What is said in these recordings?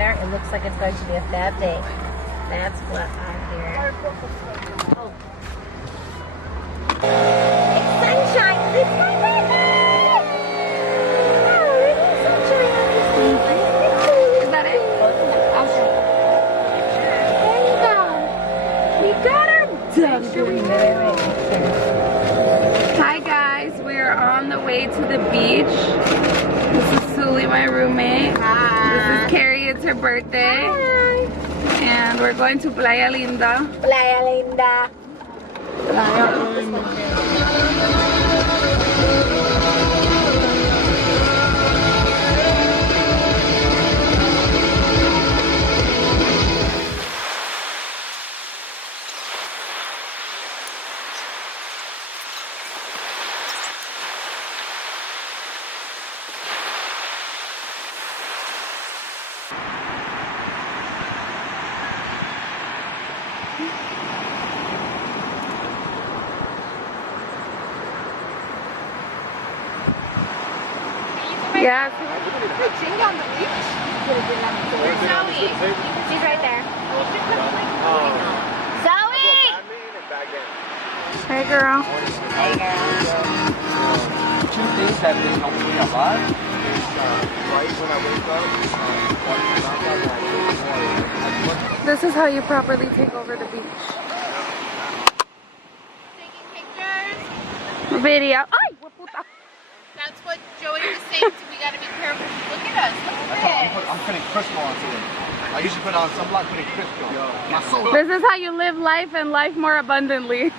It looks like it's going to be a fab day. That's what I hear. Oh. It's sunshine. It's my birthday! Oh, it is sunshine on this thing. Is that it? Okay. There you go. We got her done. Hi guys, we're on the way to the beach. This is Sully, my roommate. Hi. This is Carrie, it's her birthday. Hi. And we're going to Playa Linda. Playa Linda. Playa Linda. Yeah. Where's Zoe? She's right there. Zoe! Hey girl. Hey girl. Two things that they help me a lot is right when I wake up, This is how you properly take over the beach. Taking pictures. Video. Ay, puta. That's what Joey was saying. We gotta be careful. Look at us. Look at it. I'm putting crystal on today. I usually put on sunblock, putting crystal. My soul. This is how you live life and life more abundantly.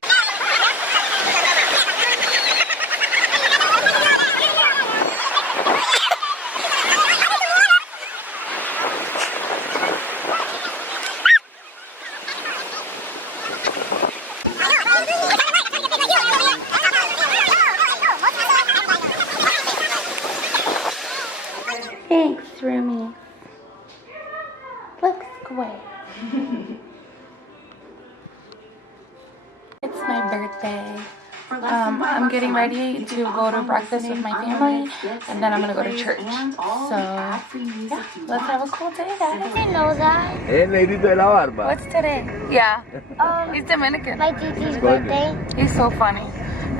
Thanks, Rumi. Looks great. It's my birthday. I'm getting ready to go to breakfast with my family, and then I'm gonna go to church. So, yeah, let's have a cool day, guys. I didn't know that. What's today? Yeah, he's Dominican. My Titi's birthday. He's so funny.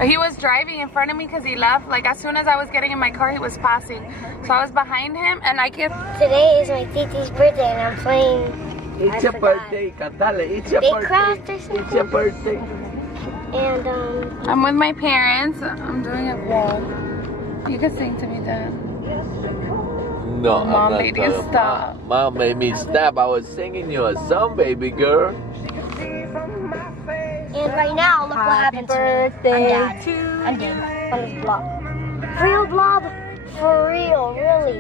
He was driving in front of me because he left. Like, as soon as I was getting in my car, he was passing. So I was behind him, and I get... Today is my Titi's birthday, and I'm playing. It's your birthday, Cantale. It's your birthday. Craft or something. It's your birthday. And I'm with my parents. I'm doing a vlog. You can sing to me, Dad. No, Mom I'm not made you talking. stop. Mom made me stop. I was singing you a song, baby girl. and right now, look what happened to me. I'm dead on this blob. For real, blob? For real, really.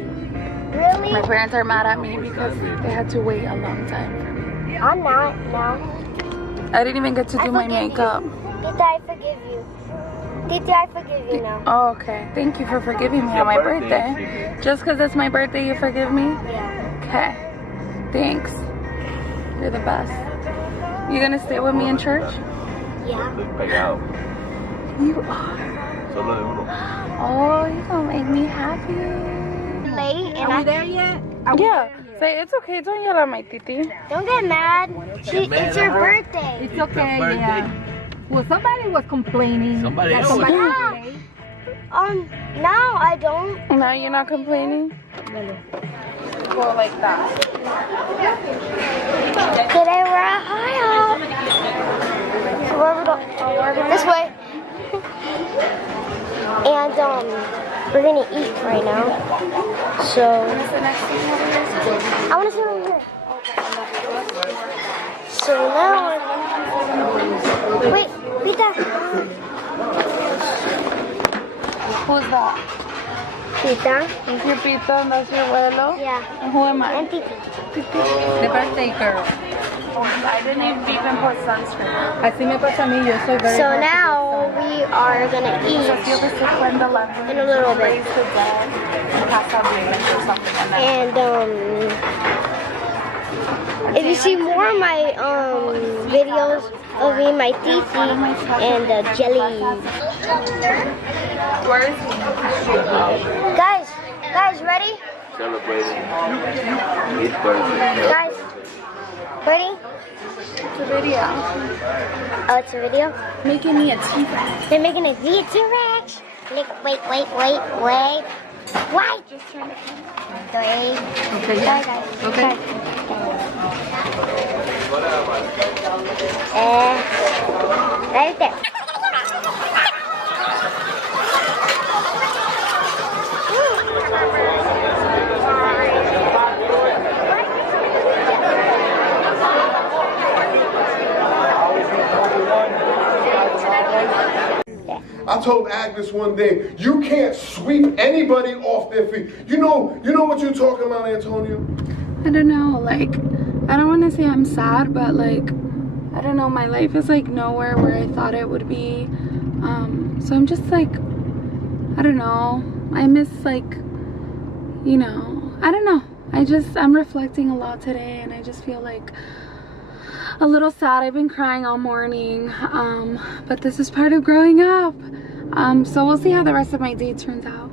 Really? My parents are mad at me because they had to wait a long time for me. I'm not, no. I didn't even get to do my makeup. Tita, I forgive you. Tita, I forgive you now. Oh, okay. Thank you for forgiving me on my birthday. Just because it's my birthday, you forgive me? Yeah. Okay. Thanks. You're the best. You gonna stay with me in church? Yeah. You are. Oh, you're gonna make me happy. Late and Are we there yet? Yeah. Say it's okay. Don't yell at my titi. Don't get mad. It's your birthday. It's okay, yeah. Well, somebody was complaining. Somebody that else somebody was. was late. No, I don't. Now you're not complaining? Go like that. Today we're at High So where we go? This way. And we're gonna eat right now. So I wanna sit over here. So now wait, Pita. Who's that? Pita. Is your pita and that's your abuelo? Yeah. And who am I? And Titi. The birthday girl. I didn't even put sunscreen. Así me pasa a mí, yo soy very So hard to now we are gonna eat in a little bit. And if you see more of my videos of me, my titi, and jelly. Where is he? Guys, ready? celebrating his birthday. Guys, ready? It's a video. Oh, it's a video? Making me a T-Rex. They're making a V-T-Rex. Wait. Wait. Just turn it. 3. Okay, Sorry, yeah. guys. Okay. Right there. I told Agnes one day, you can't sweep anybody off their feet. You know what you're talking about, Antonio? I don't know, like, I don't want to say I'm sad, but like, I don't know, my life is like nowhere where I thought it would be. So I'm just like, I don't know, I miss like, you know, I don't know. I'm reflecting a lot today and I just feel like a little sad. I've been crying all morning, but this is part of growing up. So we'll see how the rest of my day turns out.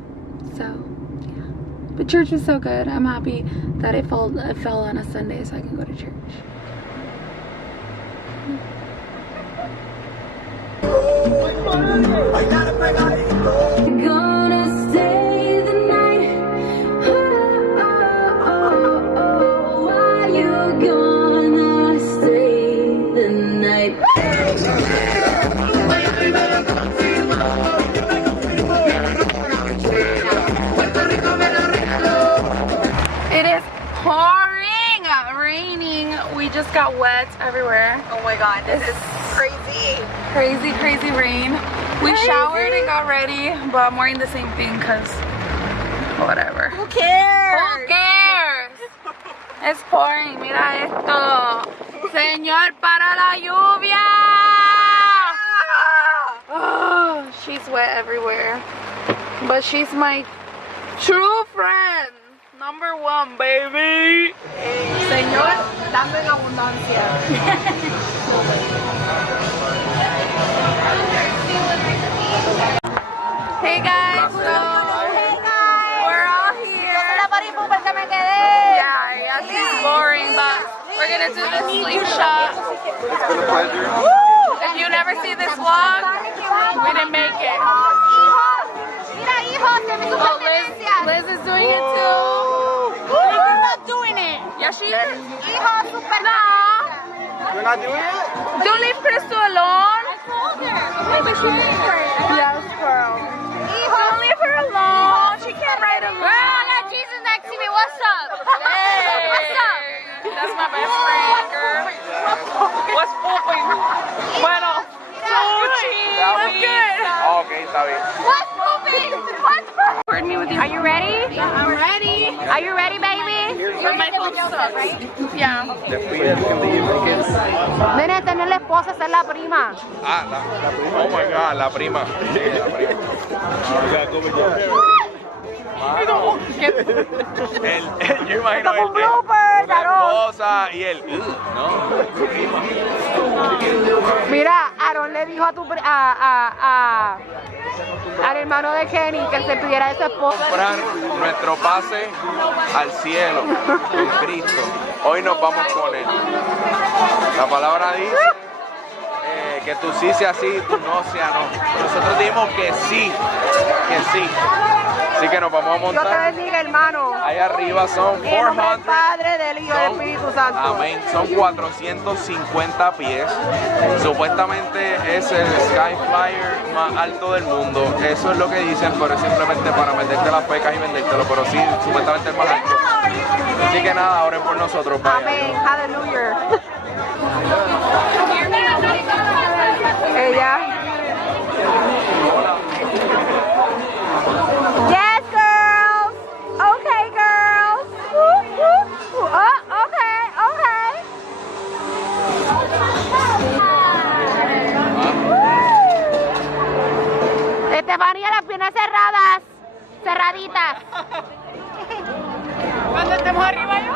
So yeah, but church was so good. I'm happy that it fell on a Sunday so I can go to church. Gonna stay the night. Why you gonna stay the night? It is pouring, raining. We just got wet everywhere. Oh my god, this is crazy. Crazy rain. We showered and got ready, but I'm wearing the same thing because whatever. Who cares? Who cares? It's pouring. Mira esto. Señor, para la lluvia. Oh, she's wet everywhere. But she's my true friend. Number 1, baby. Señor, dando en abundancia. Hey guys, so we're all here. Yeah, it's boring, but we're gonna do this sleep shot. It's been a pleasure. If you never see this vlog, we didn't make it. Oh, Liz is doing it too. She's not doing it. Yeah, she is. No. You're not doing it? Don't leave Crystal alone. I told her. Yes, girl. Don't leave her alone. She can't ride alone. Girl, I got Jesus next to me. What's up? Hey. What's up? That's my best friend, girl. What's pooping? Bueno, sushi. What's good? Oh, ok, está bien. What's moving? What's moving? Record me with your Are you ready? Yeah, I'm ready. Are you ready, baby? My phone sucks. Yeah. Nene, esta no es la esposa, esta es la prima. Ah, oh my god, la prima. Sí, la prima. Yo imagino la esposa y él. No. Mira, Aaron le dijo al hermano de Kenny que se pidiera de su esposa. Comprar nuestro pase al cielo en Cristo. Hoy nos vamos con él. La palabra dice que tu sí sea sí, tu no sea no. Nosotros dijimos que sí, que sí. Así que nos vamos a Dios te montar. bendiga, hermano. Ahí arriba son En nombre del 400. Padre, del Hijo y del Espíritu Santo. Amén. Son 450 pies. Supuestamente es el Sky Flyer más alto del mundo. Eso es lo que dicen, pero es simplemente para meterte las pecas y vendértelo. Pero sí, supuestamente el más alto. Así que nada, oren por nosotros. Vaya. Amén. Aleluya. Ella. Yes, girls. Okay, girls. Oh, okay. Estefanía, las piernas cerradas. Cerraditas. Cuando estemos arriba yo.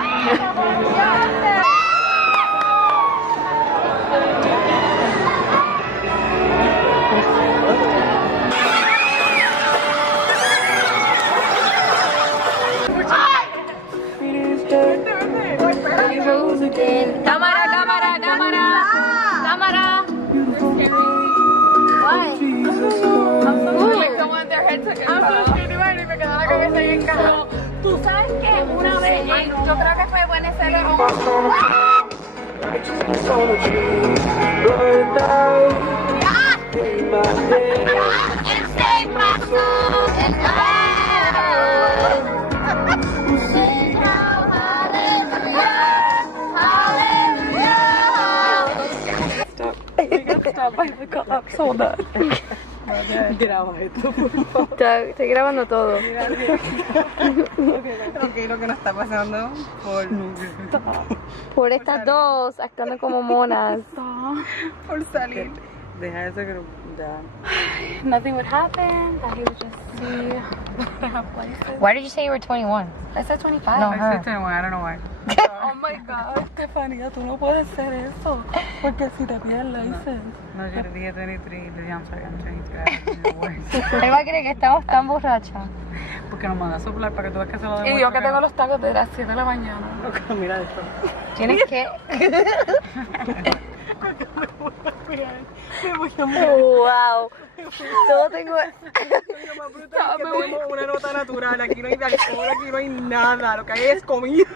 who? Cámara, cámara, cámara. Cámara. Why? Like the one their head took it. I'm so scared, y me quedó la cabeza ahí encajada. Tú sabes que una vez, yo creo que fue buena serie. Stop by the cops. Hold on. Graba esto, por favor. Estoy grabando todo. Ok, lo que nos está pasando por estas dos actuando como monas. Por salir. Deja eso que nothing would happen. That he would just see that I have license. Why did you say you were 21? I said 25. No, I her. said 21. I don't know why. Oh my God, Estefanía, tú no puedes hacer eso. Porque si te pides license. No, yo le dije 23. Le dije, I'm sorry, I'm 23. Él va a creer que estamos tan borrachas. Porque nos manda a soplar para que tú veas que se lo demuestre. Y yo que tengo los tacos de las 7 de la mañana. Ok, mira esto. Tienes que... Wow. Todo tengo... Tenemos una nota natural. Aquí no hay alcohol, aquí no hay nada. Lo que hay es comida.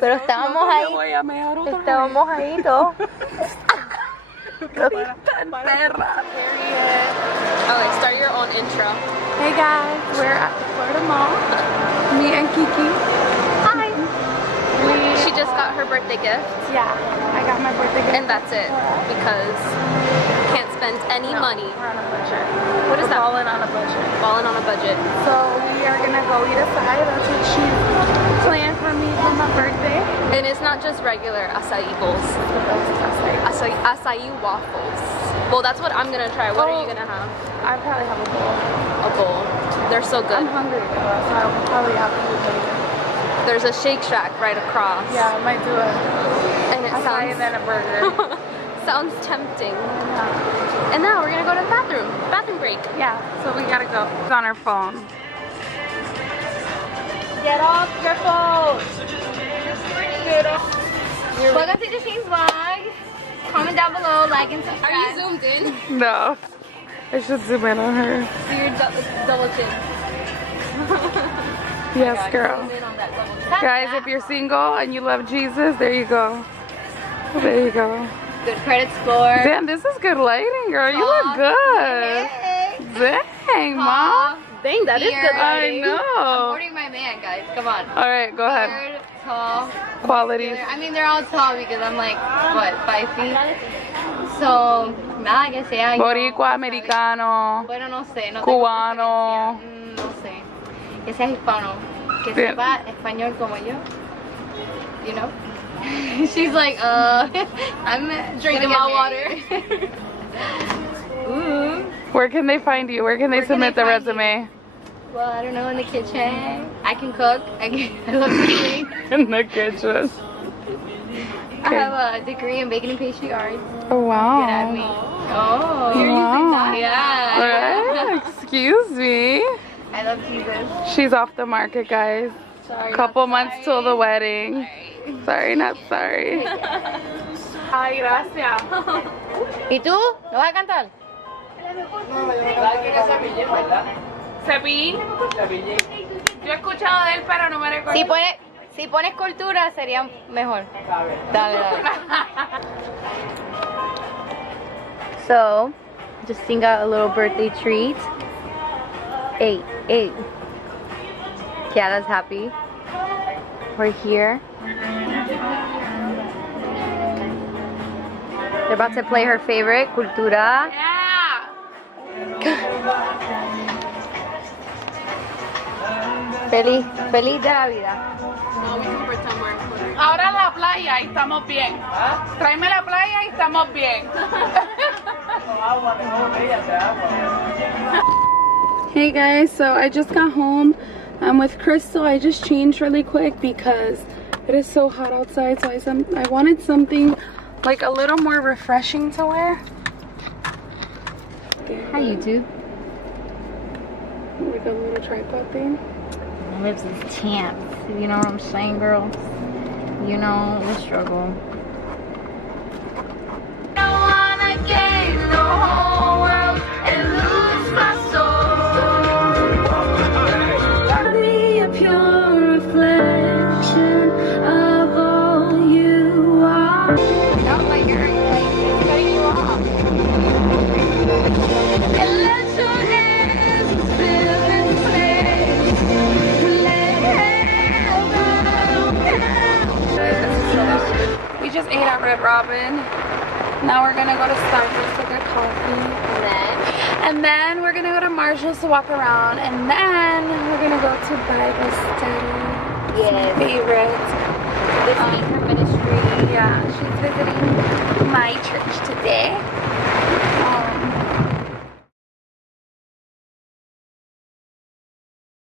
Pero estábamos ahí. Estábamos ahí todos. Perra. Okay, start your own intro. Hey guys, we're at the Florida Mall. Me and Kiki. Hi. She just got her birthday gift, Yeah, I got my birthday gift. and that's it because can't spend any money. We're on a budget. What is that? Balling on a budget. Balling on a budget. So we are gonna go eat aside. That's what she planned for me for my birthday. And it's not just regular acai bowls. Acai waffles. Well, that's what I'm gonna try. What are you gonna have? I probably have a bowl. A bowl. They're so good. I'm hungry though, so I'll probably have to eat later. There's a Shake Shack right across. Yeah, I might do a And it acai and then a burger. sounds tempting. And now we're gonna go to the bathroom. Bathroom break. Yeah, so we gotta go. It's on her phone. Get off your phone. Welcome to Justine's vlog. Comment down below, like and subscribe. Are you zoomed in? No. I should zoom in on her. So you're double chin. Yes, girl. Zoom in on that double chin. Guys, if you're single and you love Jesus, there you go. There you go. Good credit score. Damn, this is good lighting, girl. You look good. Dang, Mom. Dang, that is good I lighting. know. I'm ordering my man, guys. Come on. All right, go ahead. Third, tall. Qualities. I mean, they're all tall because I'm like, what, 5 feet? So, nada que sea. Boricua, americano. Bueno, no sé. No Cubano. tengo preferencia. No sé. Que sea hispano. Que Bien. sepa español como yo. You know? She's like, I'm Drinking gonna my get water. Ooh. Where can they find you? Where can they Where can submit they the find resume? Well, I don't know, in the kitchen. I can cook. I love to clean. In the kitchen. I have a degree in baking and pastry arts. Oh, wow. Get at me. Oh. You're using that? Yeah. Right? Excuse me. I love Jesus. She's off the market, guys. Sorry. Couple not months sorry. till the wedding. Sorry, not sorry. Ay, gracias. ¿Y tú? ¿Lo vas a cantar? Cepillín. Yo he escuchado de él, pero no me recuerdo. Si pones cultura sería mejor. Dale, dale. So, Justine got a little birthday treat. 8. Kiara's happy. We're here. They're about to play her favorite, Cultura. Yeah. Feliz de la vida. No, we can pretend we're in Puerto Rico. Ahora la playa y estamos bien. Tráeme la playa y estamos bien. Hey guys, so I just got home. I'm with Crystal. I just changed really quick because it is so hot outside, so I wanted something like a little more refreshing to wear. Hi YouTube. Like a little tripod thing. Lives is champs. You know what I'm saying, girls? You know the struggle. We just ate at Red Robin. Now we're gonna go to Starbucks to get coffee. And then we're gonna go to Marshall's to walk around. And then we're gonna go to Bible study. Yes. Favorite. Visiting her ministry. Yeah, she's visiting my church today.